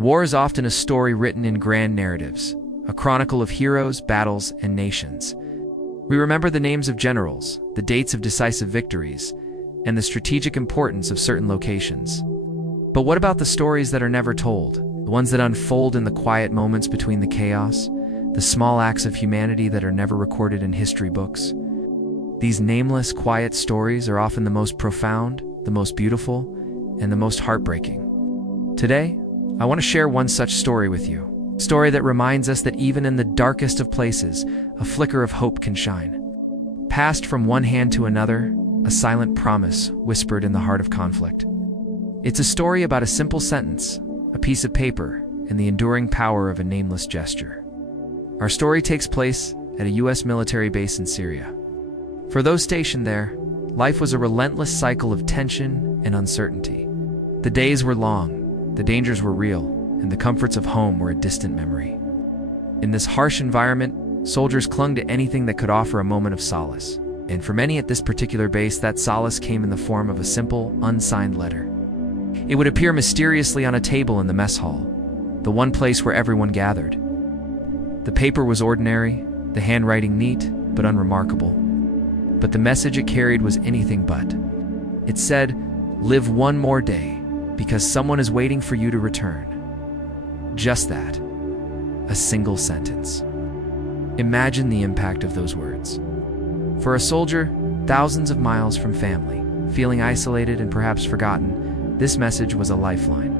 War is often a story written in grand narratives, a chronicle of heroes, battles, and nations. We remember the names of generals, the dates of decisive victories, and the strategic importance of certain locations. But what about the stories that are never told? The ones that unfold in the quiet moments between the chaos, the small acts of humanity that are never recorded in history books. These nameless, quiet stories are often the most profound, the most beautiful, and the most heartbreaking. Today, I want to share one such story with you. A story that reminds us that even in the darkest of places, a flicker of hope can shine. Passed from one hand to another, a silent promise whispered in the heart of conflict. It's a story about a simple sentence, a piece of paper, and the enduring power of a nameless gesture. Our story takes place at a U.S. military base in Syria. For those stationed there, life was a relentless cycle of tension and uncertainty. The days were long, the dangers were real, and the comforts of home were a distant memory. In this harsh environment, soldiers clung to anything that could offer a moment of solace. And for many at this particular base, that solace came in the form of a simple, unsigned letter. It would appear mysteriously on a table in the mess hall, the one place where everyone gathered. The paper was ordinary, the handwriting neat, but unremarkable. But the message it carried was anything but. It said, "Live one more day, because someone is waiting for you to return." Just that. A single sentence. Imagine the impact of those words. For a soldier, thousands of miles from family, feeling isolated and perhaps forgotten, this message was a lifeline.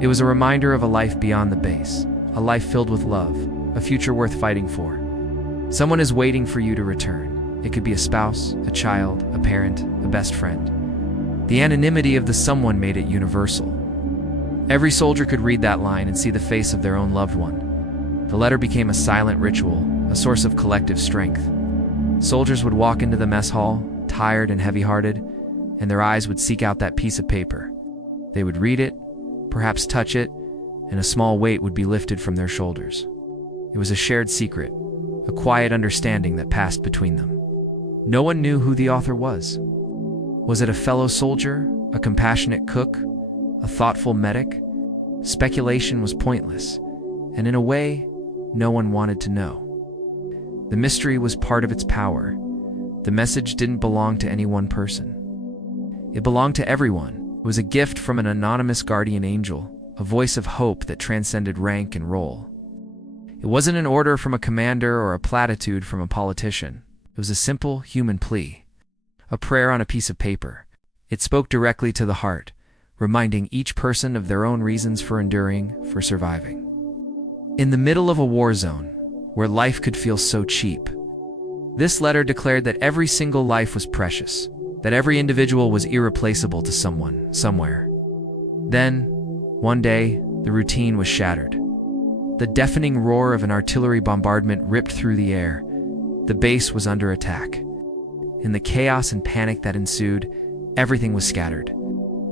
It was a reminder of a life beyond the base, a life filled with love, a future worth fighting for. Someone is waiting for you to return. It could be a spouse, a child, a parent, a best friend. The anonymity of the someone made it universal. Every soldier could read that line and see the face of their own loved one. The letter became a silent ritual, a source of collective strength. Soldiers would walk into the mess hall, tired and heavy-hearted, and their eyes would seek out that piece of paper. They would read it, perhaps touch it, and a small weight would be lifted from their shoulders. It was a shared secret, a quiet understanding that passed between them. No one knew who the author was. Was it a fellow soldier, a compassionate cook, a thoughtful medic? Speculation was pointless, and in a way, no one wanted to know. The mystery was part of its power. The message didn't belong to any one person. It belonged to everyone. It was a gift from an anonymous guardian angel, a voice of hope that transcended rank and role. It wasn't an order from a commander or a platitude from a politician. It was a simple human plea, a prayer on a piece of paper. It spoke directly to the heart, reminding each person of their own reasons for enduring, for surviving. In the middle of a war zone, where life could feel so cheap, this letter declared that every single life was precious, that every individual was irreplaceable to someone, somewhere. Then, one day, the routine was shattered. The deafening roar of an artillery bombardment ripped through the air. The base was under attack. In the chaos and panic that ensued, everything was scattered.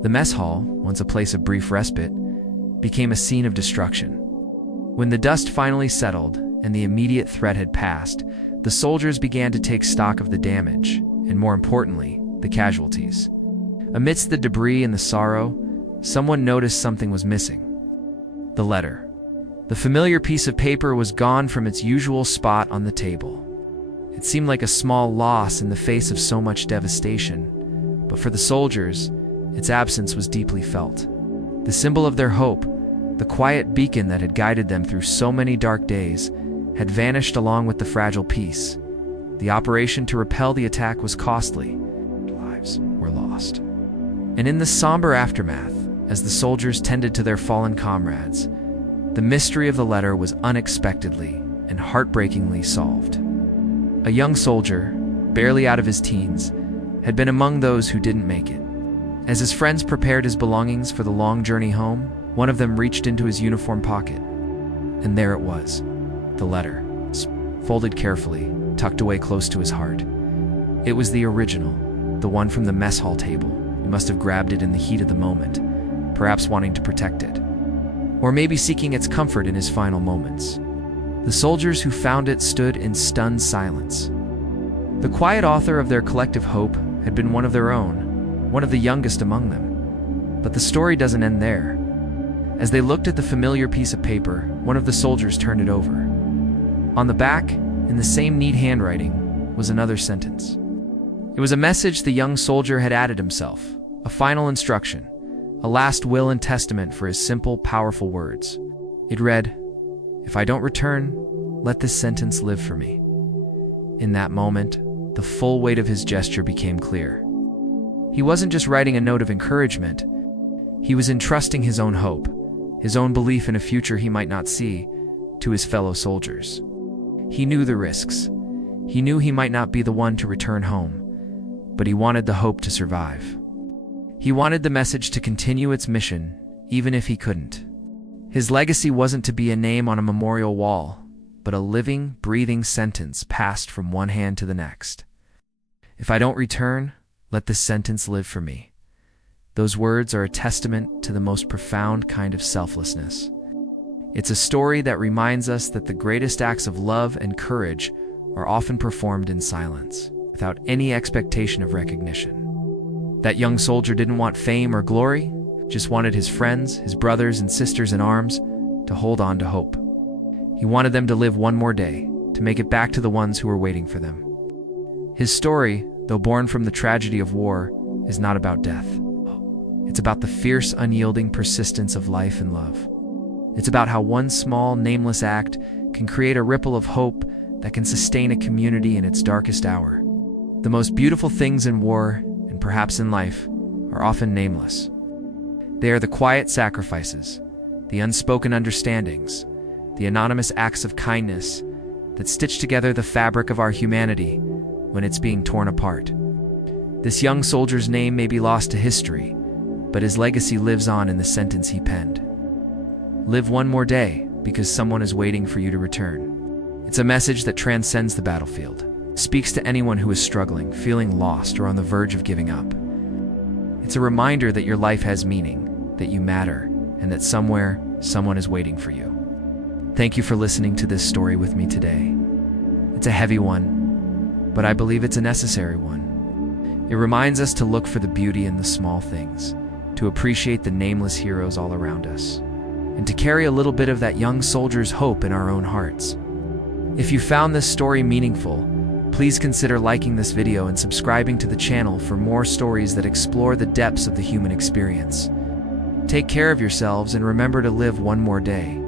The mess hall, once a place of brief respite, became a scene of destruction. When the dust finally settled and the immediate threat had passed, the soldiers began to take stock of the damage, and more importantly, the casualties. Amidst the debris and the sorrow, someone noticed something was missing. The letter. The familiar piece of paper was gone from its usual spot on the table. It seemed like a small loss in the face of so much devastation, but for the soldiers, its absence was deeply felt. The symbol of their hope, the quiet beacon that had guided them through so many dark days, had vanished along with the fragile piece. The operation to repel the attack was costly. Lives were lost. And in the somber aftermath, as the soldiers tended to their fallen comrades, the mystery of the letter was unexpectedly and heartbreakingly solved. A young soldier, barely out of his teens, had been among those who didn't make it. As his friends prepared his belongings for the long journey home, one of them reached into his uniform pocket. And there it was, the letter, folded carefully, tucked away close to his heart. It was the original, the one from the mess hall table. He must have grabbed it in the heat of the moment, perhaps wanting to protect it, or maybe seeking its comfort in his final moments. The soldiers who found it stood in stunned silence. The quiet author of their collective hope had been one of their own, one of the youngest among them. But the story doesn't end there. As they looked at the familiar piece of paper, one of the soldiers turned it over. On the back, in the same neat handwriting, was another sentence. It was a message the young soldier had added himself, a final instruction, a last will and testament for his simple, powerful words. It read, "If I don't return, let this sentence live for me." In that moment, the full weight of his gesture became clear. He wasn't just writing a note of encouragement, he was entrusting his own hope, his own belief in a future he might not see, to his fellow soldiers. He knew the risks. He knew he might not be the one to return home, but he wanted the hope to survive. He wanted the message to continue its mission, even if he couldn't. His legacy wasn't to be a name on a memorial wall, but a living, breathing sentence passed from one hand to the next. "If I don't return, let this sentence live for me." Those words are a testament to the most profound kind of selflessness. It's a story that reminds us that the greatest acts of love and courage are often performed in silence, without any expectation of recognition. That young soldier didn't want fame or glory, just wanted his friends, his brothers and sisters in arms, to hold on to hope. He wanted them to live one more day, to make it back to the ones who were waiting for them. His story, though born from the tragedy of war, is not about death. It's about the fierce, unyielding persistence of life and love. It's about how one small, nameless act can create a ripple of hope that can sustain a community in its darkest hour. The most beautiful things in war, and perhaps in life, are often nameless. They are the quiet sacrifices, the unspoken understandings, the anonymous acts of kindness that stitch together the fabric of our humanity when it's being torn apart. This young soldier's name may be lost to history, but his legacy lives on in the sentence he penned. Live one more day, because someone is waiting for you to return. It's a message that transcends the battlefield, speaks to anyone who is struggling, feeling lost, or on the verge of giving up. It's a reminder that your life has meaning, that you matter, and that somewhere, someone is waiting for you. Thank you for listening to this story with me today. It's a heavy one, but I believe it's a necessary one. It reminds us to look for the beauty in the small things, to appreciate the nameless heroes all around us, and to carry a little bit of that young soldier's hope in our own hearts. If you found this story meaningful, please consider liking this video and subscribing to the channel for more stories that explore the depths of the human experience. Take care of yourselves and remember to live one more day.